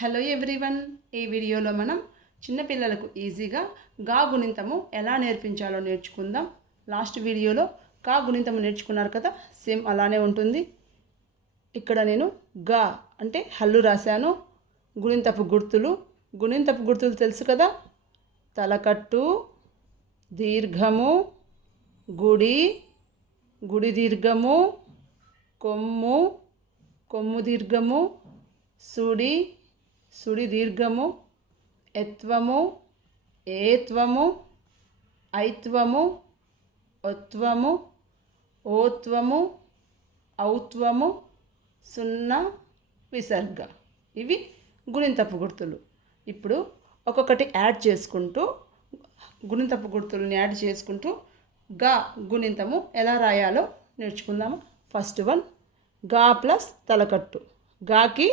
Hello everyone, ఈ వీడియోలో మనం చిన్నపిల్లలకు ఈజీగా గా గుణింతము ఎలా నేర్పించాలో నేర్చుకుందాం. లాస్ట్ వీడియోలో కా గుణింతము నేర్చుకున్నారు కదా, సేమ్ అలానే ఉంటుంది. ఇక్కడ నేను గా అంటే హల్లు రాశాను. గుణింతపు గుర్తులు తెలుసు కదా, తలకట్టు, దీర్ఘము, గుడి, గుడి దీర్ఘము, కొమ్ము, కొమ్ము దీర్ఘము, సుడి, సుడి దీర్ఘము, ఎత్వము, ఏత్వము, ఐత్వము, ఒత్వము, ఓత్వము, ఔత్వము, సున్నా, విసర్గ. ఇవి గుణింతపు గుర్తులు. ఇప్పుడు ఒక్కొక్కటి యాడ్ చేసుకుంటూ గుణింతపు గుర్తులను యాడ్ చేసుకుంటూ గా గుణింతము ఎలా రాయాలో నేర్చుకుందాము. ఫస్ట్ వన్, గా ప్లస్ తలకట్టు. గాకి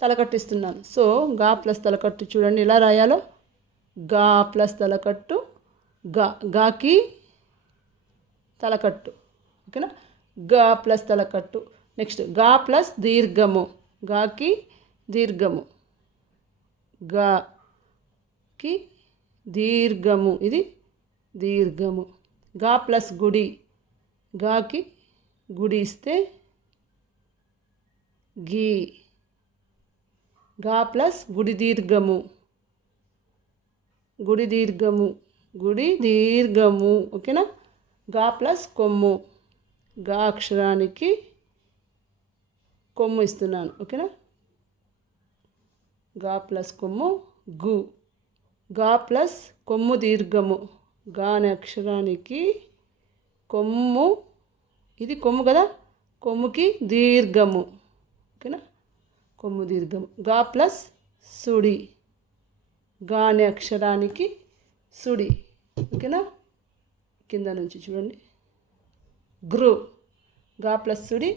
తలకట్టిస్తున్నాను. సో గా ప్లస్ తలకట్టు చూడండి ఎలా రాయాలో. గా ప్లస్ తలకట్టు, గాకి తలకట్టు. ఓకేనా, గా ప్లస్ తలకట్టు. నెక్స్ట్ గా ప్లస్ దీర్ఘము. గాకి దీర్ఘము, గాకి దీర్ఘము, ఇది దీర్ఘము. గా ప్లస్ గుడి. గాకి గుడి ఇస్తే గీ. గా ప్లస్ గుడి దీర్ఘము. గుడి దీర్ఘము, గుడి దీర్ఘము. ఓకేనా. గా ప్లస్ కొమ్ము. గా అక్షరానికి కొమ్ము ఇస్తున్నాను. ఓకేనా. గా ప్లస్ కొమ్ము, గు. గా ప్లస్ కొమ్ము దీర్ఘము. గా అనే అక్షరానికి కొమ్ము, ఇది కొమ్ము కదా, కొమ్ముకి దీర్ఘము. ఓకేనా, కొమ్ము దీర్ఘము. గా ప్లస్ సుడి. గా అనే అక్షరానికి సుడి. ఓకేనా, కింద నుంచి చూడండి, గ్రు. గా ప్లస్ సుడి,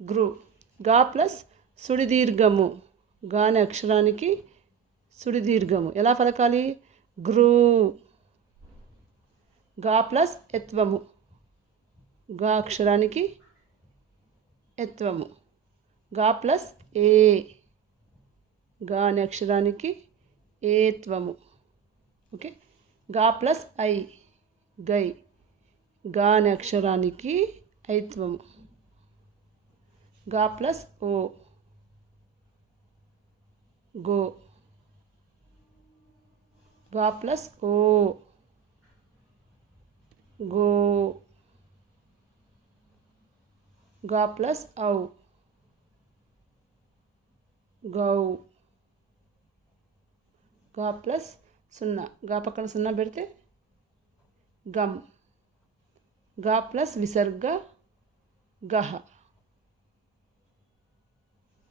గ్రు. గా ప్లస్ సుడి దీర్ఘము. గా అనే అక్షరానికి సుడి దీర్ఘము. ఎలా పలకాలి? గ్రూ. గా ప్లస్ ఎత్వము. గా అక్షరానికి ఎత్వము. గా ప్లస్ ఏ. గా అనే అక్షరానికి ఏత్వము. ఓకే. గా ప్లస్ ఐ, గై. గా అనే అక్షరానికి ఐత్వము. గా ప్లస్ ఓ, గో. గా ప్లస్ ఓ, గో. గా ప్లస్ ఔ, గౌ. గా ప్లస్ సున్నా. గా పక్కన సున్నా పెడితే గమ్. గా ప్లస్ విసర్గ, గహ.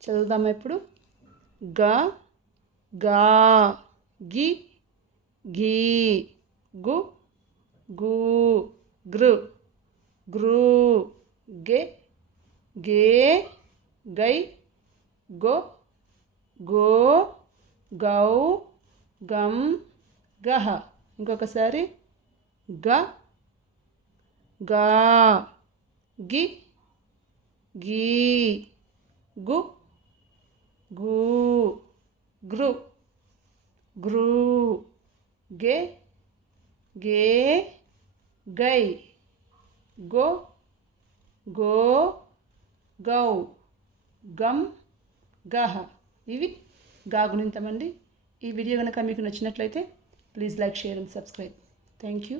చదువుదామా ఇప్పుడు. గా, గా, గి, గీ, గు, గు, గృ, గ్రూ, గే, గే, గై, గో, గో, గౌ, గమ్, గహ. ఇంకొకసారి గ, గా, గి, గీ, గు, గూ, గృ, గ్రూ, గే, గే, గై, గో, గో, గౌ, గమ్, గహ. ఇవి గా గుణింతం అండి. ఈ వీడియో కనుక మీకు నచ్చినట్లయితే please like, share and subscribe. Thank you.